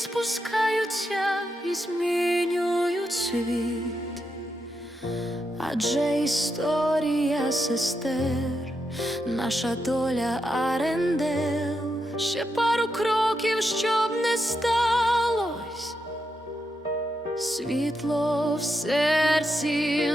спускаються і змінюють світ, адже історія сестер, наша доля арендел, ще пару кроків, щоб не сталось, світло в серці.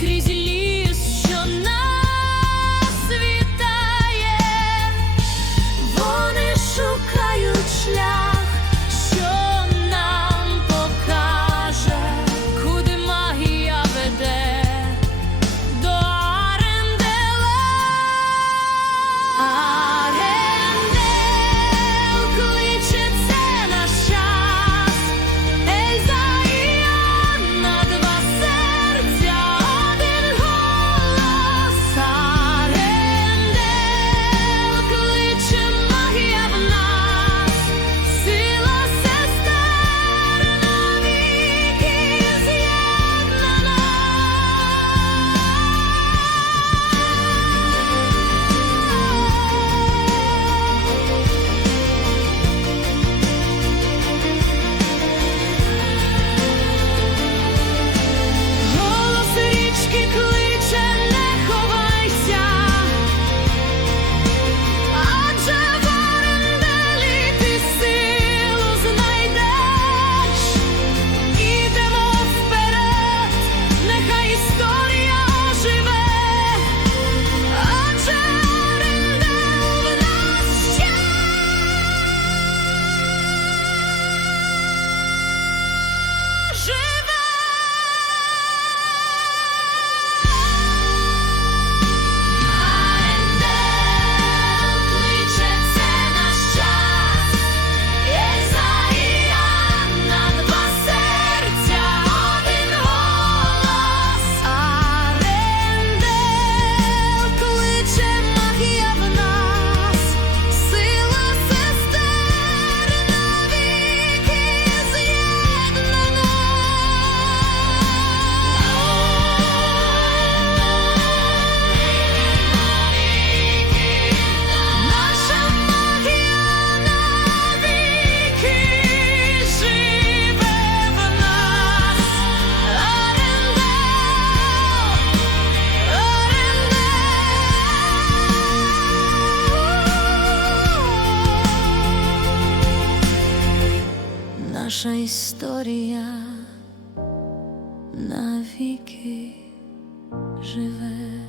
крізь je наша історія навіки живе.